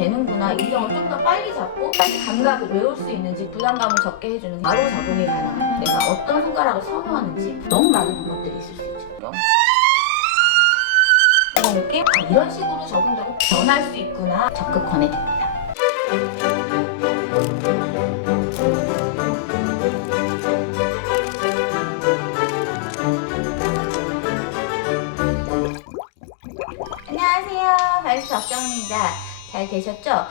되는구나, 음정을 좀 더 빨리 잡고 빨리 감각을 외울 수 있는지, 부담감을 적게 해주는 바로 적용이 가능한, 내가 어떤 손가락을 선호하는지 너무 많은 방법들이 있을 수 있죠. 이런 느낌? 이런 식으로 적용되고 변할 수 있구나, 적극 권해드립니다. 안녕하세요, 바리스타 박정입니다. 잘 계셨죠?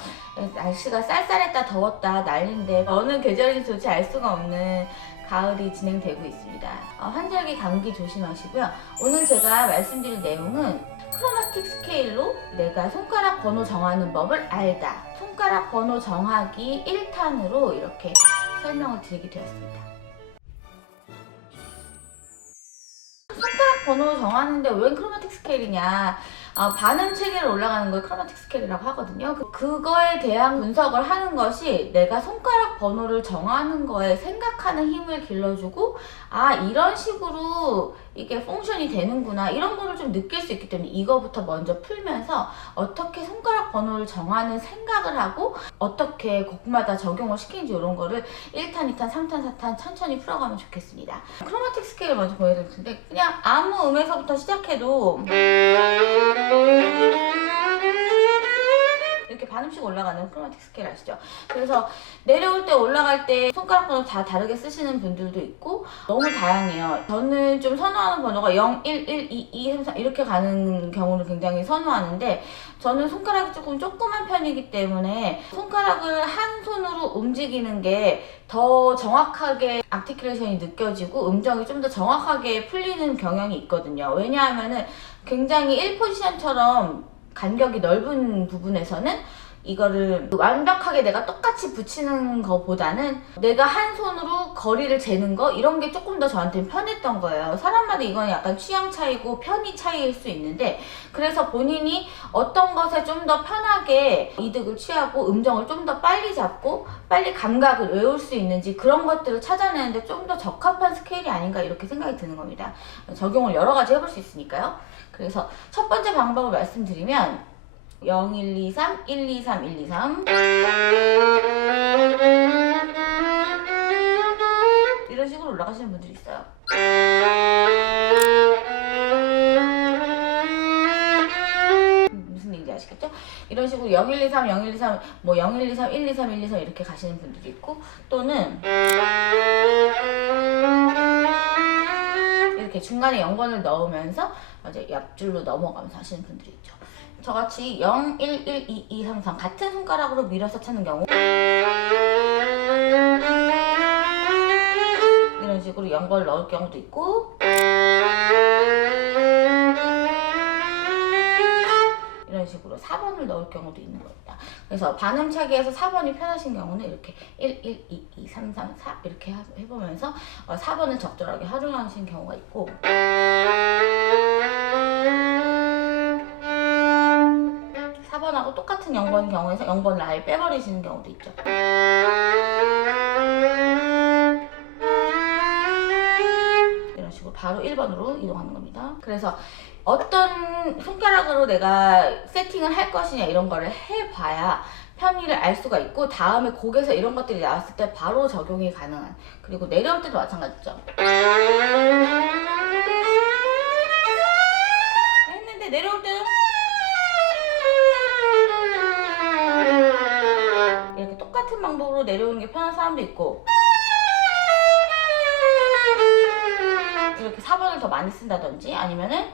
날씨가 쌀쌀했다 더웠다 난리인데 어느 계절인지 도대체 알 수가 없는 가을이 진행되고 있습니다. 환절기 감기 조심하시고요. 오늘 제가 말씀드릴 내용은 크로마틱 스케일로 내가 손가락 번호 정하는 법을 알다, 손가락 번호 정하기 1탄으로 이렇게 설명을 드리게 되었습니다. 손가락 번호 정하는데 웬 크로마틱 스케일이냐, 반음 체계로 올라가는 걸 크로마틱 스케일이라고 하거든요. 그거에 대한 분석을 하는 것이 내가 손가락 번호를 정하는 거에 생각하는 힘을 길러주고, 이런 식으로 이게 펑션이 되는구나, 이런 거를 좀 느낄 수 있기 때문에 이거부터 먼저 풀면서 어떻게 손가락 번호를 정하는 생각을 하고 어떻게 곡마다 적용을 시키는지, 이런 거를 1탄, 2탄, 3탄, 4탄 천천히 풀어가면 좋겠습니다. 크로마틱 스케일 먼저 보여드릴 텐데, 그냥 아무 음에서부터 시작해도 이렇게 반음씩 올라가는 크로마틱 스케일 아시죠? 그래서 내려올 때 올라갈 때 손가락 번호 다 다르게 쓰시는 분들도 있고 너무 다양해요. 저는 좀 선호하는 번호가 0, 1, 1, 2, 2, 3, 4 이렇게 가는 경우를 굉장히 선호하는데, 저는 손가락이 조그만 편이기 때문에 손가락을 한 손으로 움직이는 게 더 정확하게 아티큘레이션이 느껴지고 음정이 좀 더 정확하게 풀리는 경향이 있거든요. 왜냐하면은 굉장히 1포지션처럼 간격이 넓은 부분에서는 이거를 완벽하게 내가 똑같이 붙이는 것보다는 내가 한 손으로 거리를 재는 거, 이런 게 조금 더 저한테는 편했던 거예요. 사람마다 이건 약간 취향 차이고 편의 차이일 수 있는데, 그래서 본인이 어떤 것에 좀 더 편하게 이득을 취하고 음정을 좀 더 빨리 잡고 빨리 감각을 외울 수 있는지, 그런 것들을 찾아내는데 좀 더 적합한 스케일이 아닌가, 이렇게 생각이 드는 겁니다. 적용을 여러 가지 해볼 수 있으니까요. 그래서 첫 번째 방법을 말씀드리면 0, 1, 2, 3, 1, 2, 3, 1, 2, 3 이런 식으로 올라가시는 분들이 있어요. 무슨 얘기인지 아시겠죠? 이런 식으로 0, 1, 2, 3, 0, 1, 2, 3, 뭐 0, 1, 2, 3, 1, 2, 3, 1, 2, 3 이렇게 가시는 분들이 있고, 또는 이렇게 중간에 0번을 넣으면서 이제 옆줄로 넘어가면서 하시는 분들이 있죠. 저같이 0, 1, 1, 2, 2, 3, 3 같은 손가락으로 밀어서 찾는 경우, 이런 식으로 0번을 넣을 경우도 있고, 이런 식으로 4번을 넣을 경우도 있는 겁니다. 그래서 반음 차기에서 4번이 편하신 경우는 이렇게 1, 1, 2, 2, 3, 3, 4 이렇게 해보면서 4번을 적절하게 활용하시는 경우가 있고, 4번하고 똑같은 0번인 경우에서 0번을 아예 빼버리시는 경우도 있죠. 이런 식으로 바로 1번으로 이동하는 겁니다. 그래서 어떤 손가락으로 내가 세팅을 할 것이냐, 이런 거를 해봐야 편의를 알 수가 있고, 다음에 곡에서 이런 것들이 나왔을 때 바로 적용이 가능한, 그리고 내려올 때도 마찬가지죠. 했는데 내려올 때는 이렇게 똑같은 방법으로 내려오는 게 편한 사람도 있고, 이렇게 4번을 더 많이 쓴다든지, 아니면은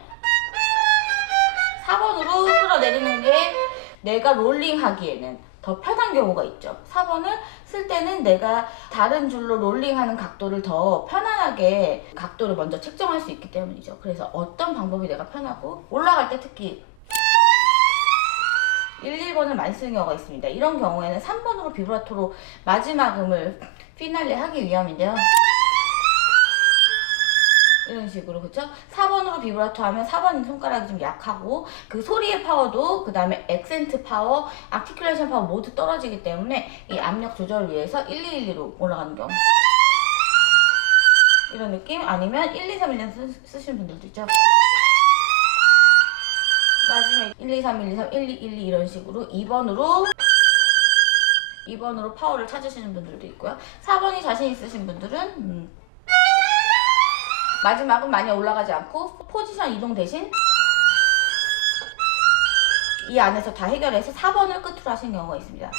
4번으로 끌어내리는 게 내가 롤링 하기에는 더 편한 경우가 있죠. 4번을 쓸 때는 내가 다른 줄로 롤링하는 각도를 더 편안하게 각도를 먼저 책정할 수 있기 때문이죠. 그래서 어떤 방법이 내가 편하고, 올라갈 때 특히 1, 1번을 많이 쓰는 경우가 있습니다. 이런 경우에는 3번으로 비브라토로 마지막 음을 피날레 하기 위함인데요. 이런 식으로, 그쵸? 4번으로 비브라토 하면 4번 손가락이 좀 약하고, 그 소리의 파워도, 그 다음에 액센트 파워, 아티큘레이션 파워 모두 떨어지기 때문에 이 압력 조절을 위해서 1, 2, 1, 2로 올라가는 경우, 이런 느낌? 아니면 1, 2, 3, 1, 2, 3 쓰시는 분들도 있죠. 마지막에 1, 2, 3, 1, 2, 3, 1, 2, 1, 2 이런 식으로 2번으로 2번으로 파워를 찾으시는 분들도 있고요. 4번이 자신 있으신 분들은 마지막은 많이 올라가지 않고 포지션 이동 대신 이 안에서 다 해결해서 4번을 끝으로 하신 경우가 있습니다.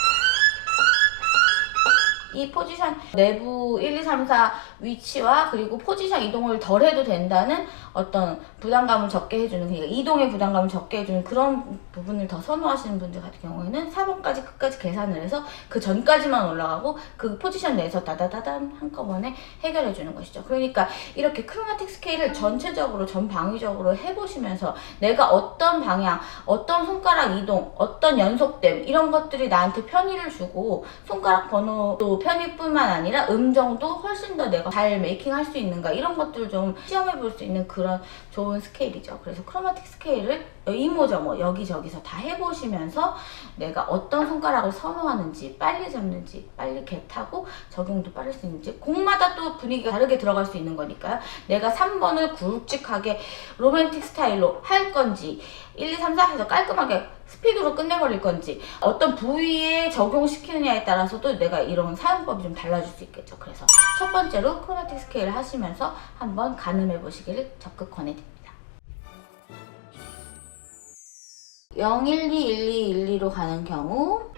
이 포지션 내부 1, 2, 3, 4 위치와 그리고 포지션 이동을 덜 해도 된다는 어떤 부담감을 적게 해주는, 그러니까 이동의 부담감을 적게 해주는 그런 부분을 더 선호하시는 분들 같은 경우에는 4번까지 끝까지 계산을 해서 그 전까지만 올라가고 그 포지션 내에서 다다다단 한꺼번에 해결해 주는 것이죠. 그러니까 이렇게 크로마틱 스케일을 전체적으로 전방위적으로 해보시면서 내가 어떤 방향, 어떤 손가락 이동, 어떤 연속됨 이런 것들이 나한테 편의를 주고 손가락 번호도 편의뿐만 아니라 음정도 훨씬 더 내가 잘 메이킹할 수 있는가 이런 것들을 좀 시험해 볼 수 있는 그런 좋은 스케일이죠. 그래서 크로마틱 스케일을 이모저모 여기저기서 다 해보시면서 내가 어떤 손가락을 선호하는지, 빨리 잡는지, 빨리 겟하고 적용도 빠를 수 있는지, 곡마다 또 분위기가 다르게 들어갈 수 있는 거니까요. 내가 3번을 굵직하게 로맨틱 스타일로 할 건지 1, 2, 3, 4 해서 깔끔하게 스피드로 끝내버릴 건지 어떤 부위에 적용시키느냐에 따라서도 내가 이런 사용법이 좀 달라질 수 있겠죠. 그래서 첫 번째로 크로마틱 스케일을 하시면서 한번 가늠해 보시기를 적극 권해드립니다. 0, 1, 2, 1, 2, 1, 2로 가는 경우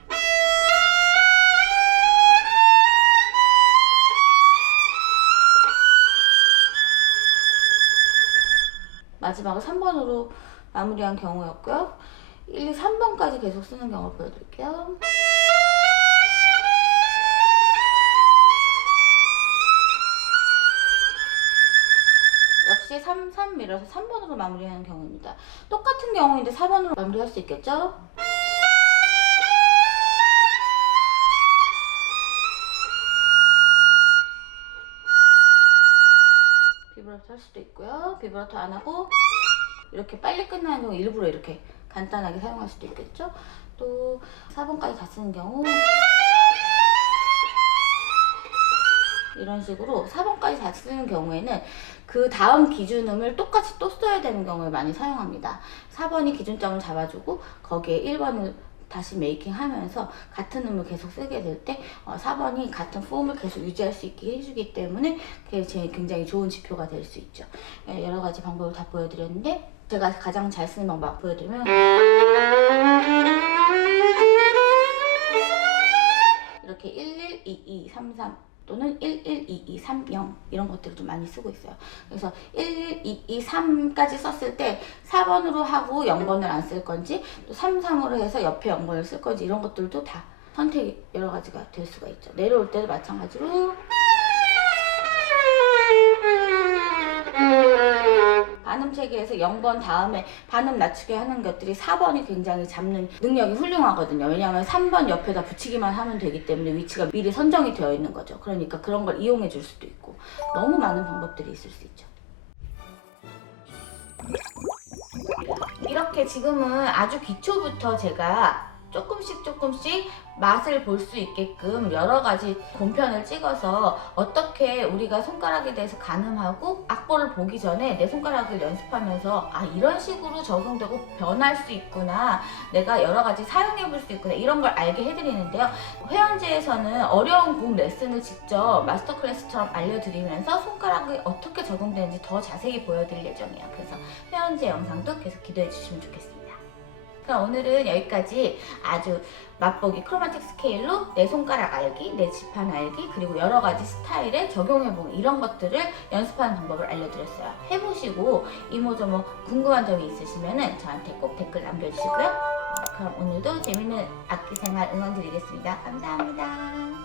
마지막을 3번으로 마무리한 경우였고요. 1, 2, 3번까지 계속 쓰는 경우를 보여드릴게요. 역시 3, 3 밀어서 3번으로 마무리하는 경우입니다. 똑같은 경우인데 4번으로 마무리할 수 있겠죠? 비브라토 할 수도 있고요. 비브라토 안 하고 이렇게 빨리 끝나는 경우 일부러 이렇게 간단하게 사용할 수도 있겠죠. 또 4번까지 다 쓰는 경우 이런 식으로 4번까지 다 쓰는 경우에는 그 다음 기준음을 똑같이 또 써야 되는 경우를 많이 사용합니다. 4번이 기준점을 잡아주고 거기에 1번을 다시 메이킹 하면서 같은 음을 계속 쓰게 될 때 4번이 같은 폼을 계속 유지할 수 있게 해주기 때문에 그게 굉장히 좋은 지표가 될 수 있죠. 여러 가지 방법을 다 보여드렸는데 제가 가장 잘 쓰는 방법 보여드리면 이렇게 11, 22, 33 또는 11, 22, 30 이런 것들을 좀 많이 쓰고 있어요. 그래서 11, 22, 3까지 썼을 때 4번으로 하고 0번을 안 쓸 건지 또 3, 3으로 해서 옆에 0번을 쓸 건지 이런 것들도 다 선택이 여러 가지가 될 수가 있죠. 내려올 때도 마찬가지로 반음 체계에서 0번 다음에 반음 낮추게 하는 것들이 4번이 굉장히 잡는 능력이 훌륭하거든요. 왜냐하면 3번 옆에다 붙이기만 하면 되기 때문에 위치가 미리 선정이 되어 있는 거죠. 그러니까 그런 걸 이용해 줄 수도 있고 너무 많은 방법들이 있을 수 있죠. 이렇게 지금은 아주 기초부터 제가 조금씩 맛을 볼 수 있게끔 여러 가지 본편을 찍어서 어떻게 우리가 손가락에 대해서 가늠하고 악보를 보기 전에 내 손가락을 연습하면서 아 이런 식으로 적용되고 변할 수 있구나, 내가 여러 가지 사용해 볼 수 있구나 이런 걸 알게 해드리는데요. 회원제에서는 어려운 곡 레슨을 직접 마스터 클래스처럼 알려드리면서 손가락이 어떻게 적용되는지 더 자세히 보여드릴 예정이에요. 그래서 회원제 영상도 계속 기대해 주시면 좋겠습니다. 그럼 오늘은 여기까지 아주 맛보기 크로마틱 스케일로 내 손가락 알기, 내 지판 알기, 그리고 여러 가지 스타일에 적용해보기 이런 것들을 연습하는 방법을 알려드렸어요. 해보시고 이모저모 궁금한 점이 있으시면 저한테 꼭 댓글 남겨주시고요. 그럼 오늘도 재밌는 악기 생활 응원드리겠습니다. 감사합니다.